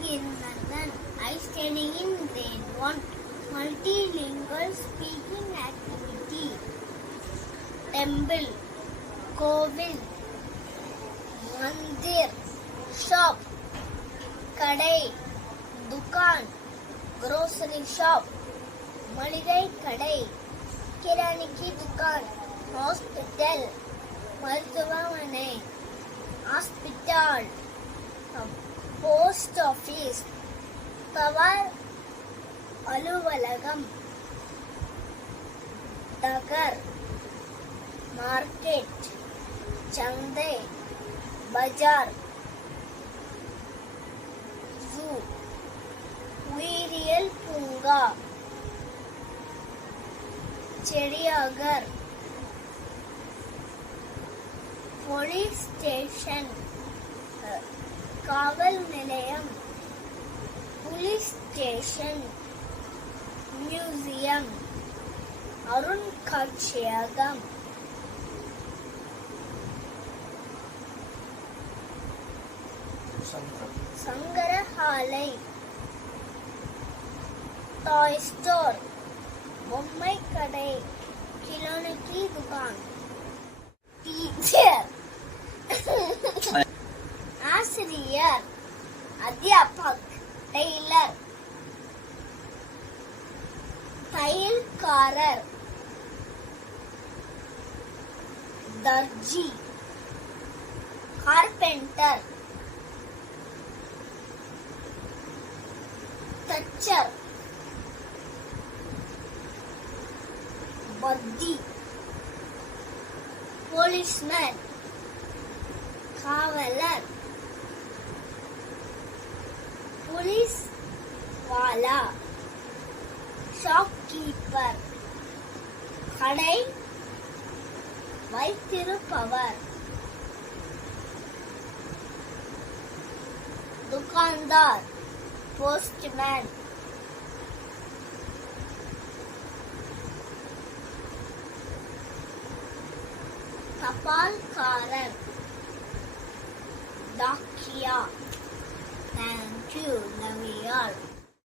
Girinandan. I study in grade 1 multilingual speaking activity. Temple, Kovil, Mandir, shop, Kadai, Dukan, grocery shop, Maligai Kadai, Kiraniki Dukan, hospital, Martuvamane, hospital, post office, Kavar Aluvalagam, Dagar, market, Chande, Bajar, zoo, Uiriyal Punga, Chediyagar, police station, Kaval Nilayam, police station, museum, Arunkatchayagam, Sangarahalai, toy store, Bommai Kadai, Kilonaki Dukan. Teacher, ஆசிரியர், அத்தியாபக், Taylor, தையல்காரர், Darji, carpenter, தச்சர், பத்தி, policeman, காவலர், police வாலா, shopkeeper, கடை வைத்திருப்பவர், துகான்தார், postman, தபால்காரர், டாக்கியா. Thank you, love you all.